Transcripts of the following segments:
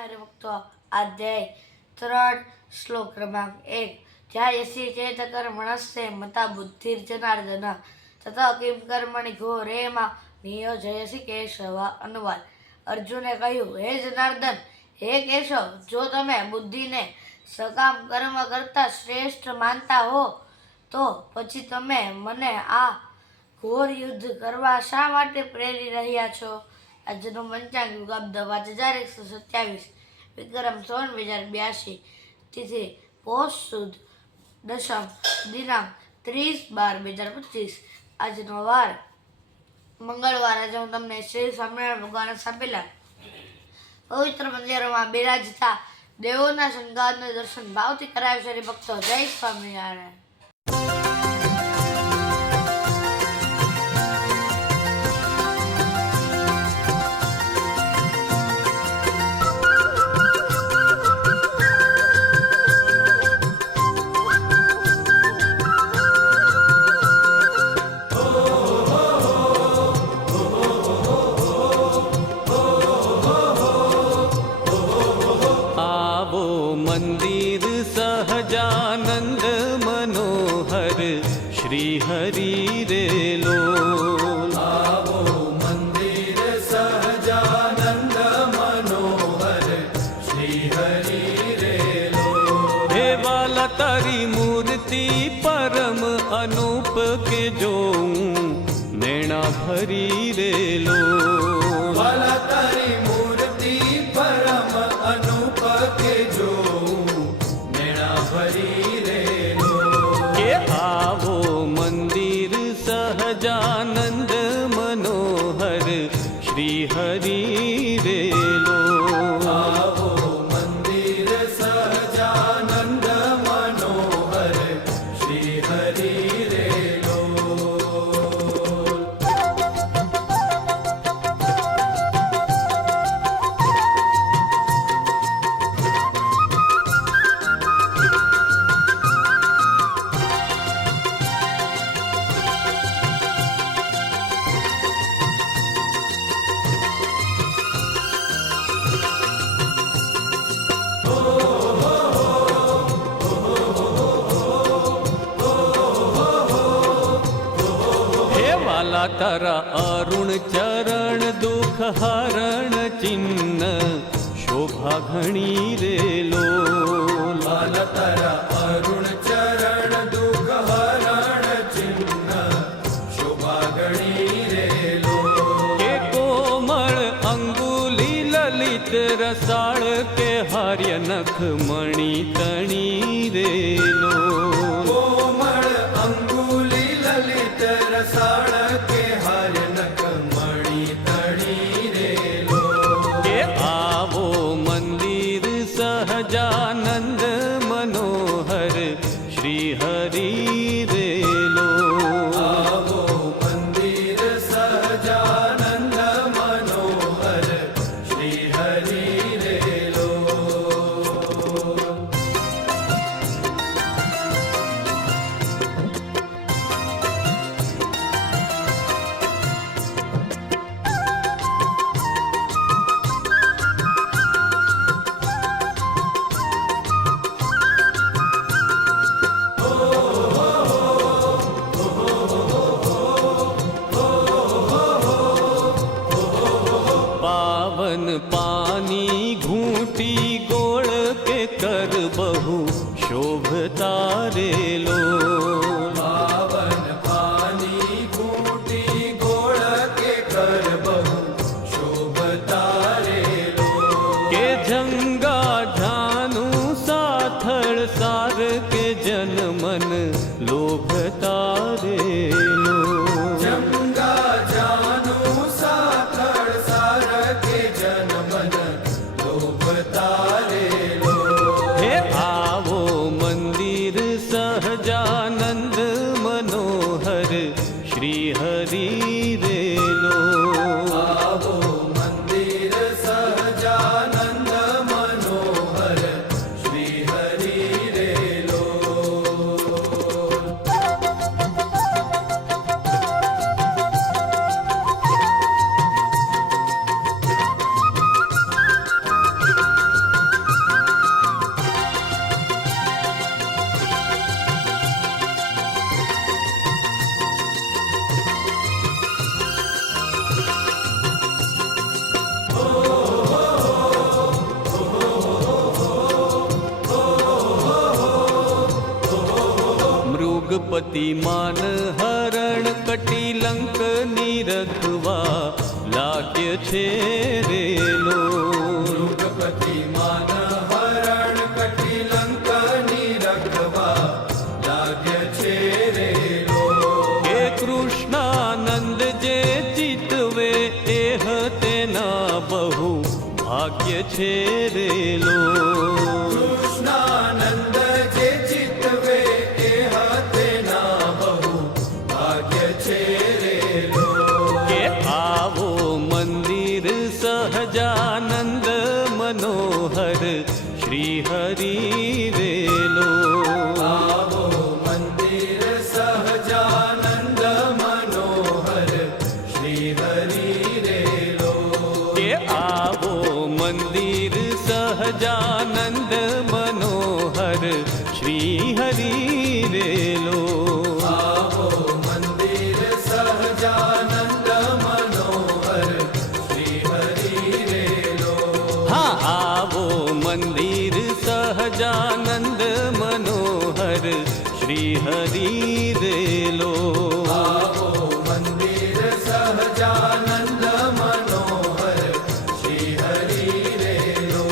हरिभक्तो अध्याय 3 श्लोक क्रमांक 1 ध्यायसि चेत कर्मणस्य मता बुद्धिर्जनार्दन तथा किम कर्मणि घोरे માં નિયોજયસि કેશવ। અનુવાદ। અર્જુને કહ્યું, હે જનાર્દન, હે કેશવ, જો તમે બુદ્ધિને સકામ કર્મ કરતા શ્રેષ્ઠ માનતા હો તો પછી તમે મને આ ઘોર યુદ્ધ કરવા શા માટે પ્રેરી રહ્યા છો? આજનું પંચાંગ યુગ અબ્દ 5127 વિક્રમ 2082 તિથિ પોષ સુદ દશમ દિનાંક 30/12/2025 આજનો વાર મંગળવાર। આજે હું તમને શ્રી સ્વામિનારાયણ ભગવાન સ્થાપેલા પવિત્ર મંદિરોમાં બિરાજતા દેવોના શણગારનું દર્શન ભાવથી કરાવે છે। ભક્તો, જય સ્વામિનારાયણ। मंदिर सहजानंद मनोहर श्री हरि रे लोल। आवो मंदिर सहजानंद मनोहर श्री हरि रे लोल। हे वाला तारी मूर्ति परम अनूप के जोऊं नैना भरी रे लोल। वाला तारी मूर्ति परम अनूप के जो नैना भरी रे लोल। के आवो मंदिर सहजानंद मनोहर श्री हरि रे लोल। आवो मंदिर सहजानंद मनोहर श्री हरि रे लोल। वाला तारा अरुण चरण दुख हरण चिन्ह शोभा घणी रे लोल। वाला तारा अरुण चरण दुख हरण चिन्ह शोभा घणी रे लोल। के कोमल अंगुली ललित रसाळ के हार्य नख मणि तणी रे लोल। कोमल अंगुली ललित रसाळ के हर नख मणि तणी रे लोल। के आवो मंदिर सहजानंद मनोहर श्री हरि रे लोल। आवो मंदिर सहजानंद मनोहर श्री हरि रे लोल। पावन पानी घूटी गोड़ के कर बहु शोभता रे लोल। पावन पानी घूटी गोड़ के कर बहु शोभता रे लोल। के जंगा झानु साथड़ सार के जन मन लोभता रे लोल। जंगा जानू साथड़ सार के जन मन लोभ દ્રૌપદી માન હરણ કટિલંક નિરખવા લાગ્ય છે રેલો. દ્રુપતિ માન હરણ કટિલંક નિરખવા લાગ્ય છે રેલો. કે કૃષ્ણાનંદ જે ચિતવે એહ તેના બહુ ભાગ્ય છે રેલો. કૃષ્ણાનંદ જે ચિતવે એહ તેના બહુ ભાગ્ય છે રેલો. કે આવો મંદિર સહજાનંદ મનોહર શ્રી હરિ રેલો. આવો મંદિર સહજાનંદ મનોહર શ્રી હરિ રેલો. કે આવો મંદિર સહજાનંદ મનોહર શ્રી હરિ રેલો. આવો મંદિર સહજાનંદ મનોહર શ્રી હરિ રેલો. હા આવો મંદિર સહજાનંદ મનોહર શ્રી હરિ રેલો. આવો મંદિર સહજાનંદ મનોહર શ્રી હરિ રેલો.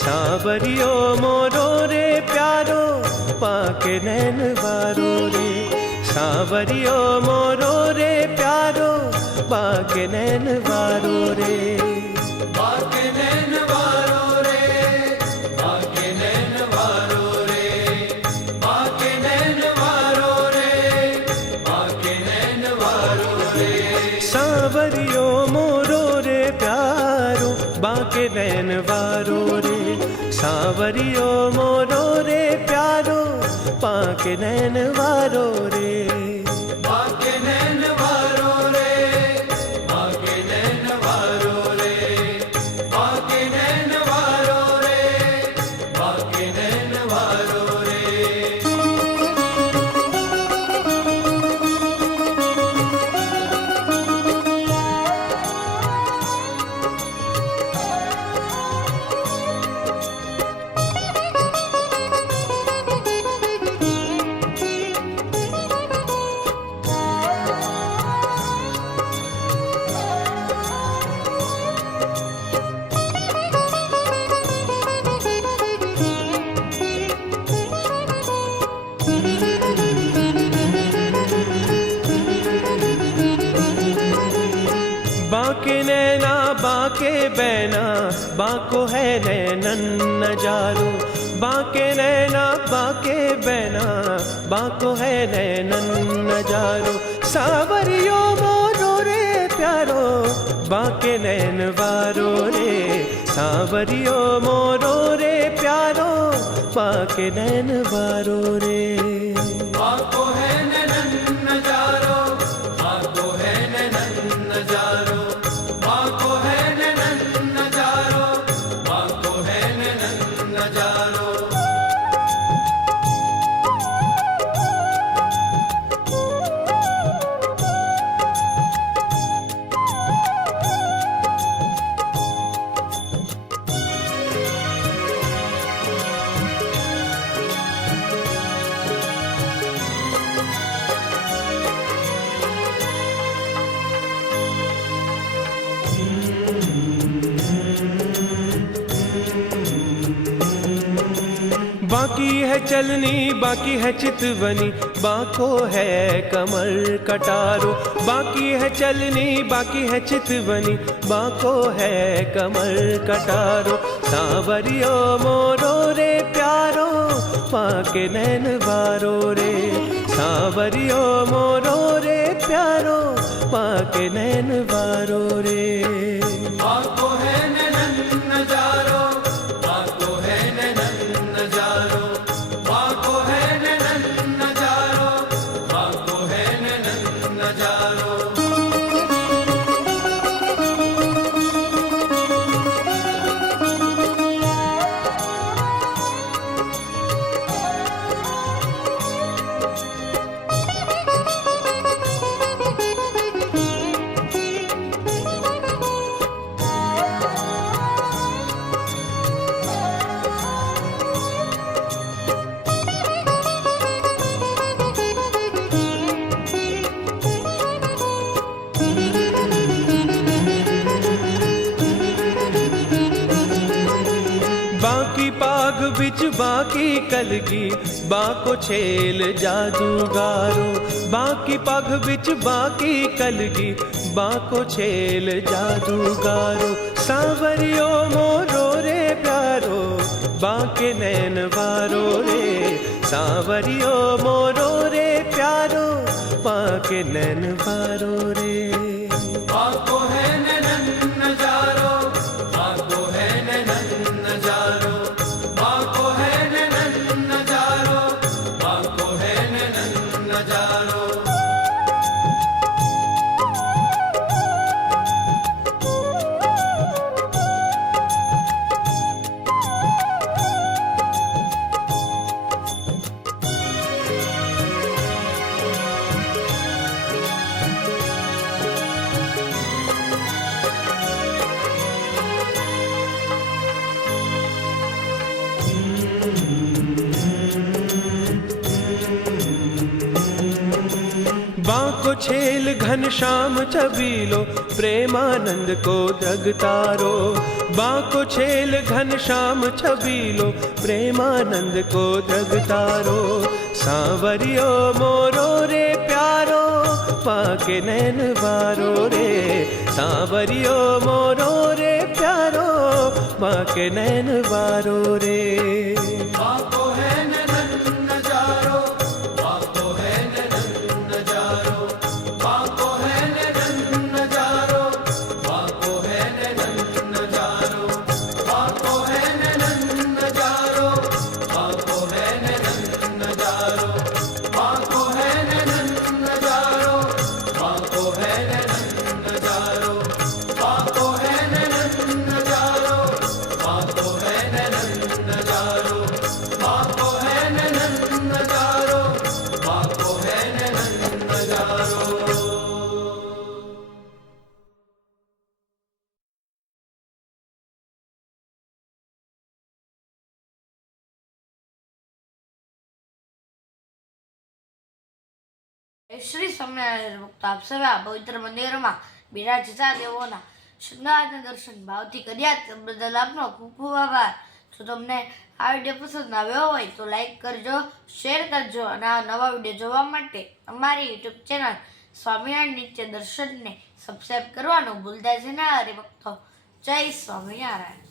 सांवरियो मोरो रे प्यारो पाके नैन वारो रे. सांवरियो मोरो रे प्यारो पाके नैन वारो रे. बाके नैन वारो रे, बाके नैन वारो रे, बाके नैन वारो रे, बाके नैन वारो रे. सांवरियो मोरो रे प्यारो बाके नैन वारो रे. सांवरियो मोरो रे प्यारो पाके नैन वारो रे. बाके नैन वारो रे, बाके नैन वारो रे, बाके नैन वारो रे, बाके नैन वारो रे. बाके नैना बाके बैना बाको है नैनन नजारो. बाके नैना बाके बैना बाको है नैनन नजारो. सांवरियो मोरो रे प्यारो बाके नैन वारो रे. सांवरियो मोरो रे प्यारो बाके नैन वारो रे. बाको है नैनन नजारो, बाको है नैनन नजारो, बाको है नैनन नजारो, बाको है नैनन नजारो. बाकी है चलनी बाकी है चितवनी बाको है कमर कटारो, बाकी है चलनी बाकी है चितवनी, बाको है कमर कटारो। सांवरियो मोरो रे प्यारो, बाके नैन बारो रे, सांवरियो मोरो रे प्यारो, बाके नैन बारो रे। बाको है नैनन नजारो, बाको है नैनन नजारो, बाको है नैनन नजारो, बाको है नैनन नजारो। बाकी पाग बिच बाकी कलगी, बाको छेल जादूगारो, बाकी पाग बिच बाकी कलगी, बाको छेल जादूगारो। सांवरियो मोरो रे प्यारो, बाके नैन वारो रे, सांवरियो मोरो रे प्यारो, बाके नैन वारो रे। बाको है नैनन नजारो, बाको है नैनन नजारो, बाको है नैनन नजारो, बाको है नैनन नजारो। बाको छेल घनश्याम छबीलो, प्रेमानंद को दगतारो, बाको छेल घनश्याम छबीलो, प्रेमानंद को दगतारो। सांवरियो मोरो रे प्यारो, बाके नैन वारो रे, सांवरियो मोरो रे प्यारो, बाके नैन वारो रे। बाको है नैनन नजारो, बाको है नैनन नजारो, बाको है नैनन नजारो, बाको है नैनन नजारो, बाको है नैनन नजारो, बाको है नैनन नजारो, बाको है नैनन नजारो, बाको है नैनन नजारो, बाको है नैनन नजारो, बाको है नैनन नजारो, बाको है नैनन नजारो, बाको है नैनन नजारो। શ્રી સ્વામિનારાયણ ભક્તો આપ સર્વે આ પવિત્ર મંદિરમાં બિરાજતા દેવોના શૃંગારને દર્શન ભાવથી કર્યા તે બદલ આપનો ખૂબ ખૂબ આભાર. જો તમને આ વિડીયો પસંદ આવ્યો હોય તો લાઈક કરજો, શેર કરજો અને આ નવા વિડીયો જોવા માટે અમારી યુટ્યુબ ચેનલ સ્વામિનારાયણ નિત્ય દર્શનને સબસ્ક્રાઈબ કરવાનું ભૂલતા જ ના હરિભક્તો. જય સ્વામિનારાયણ.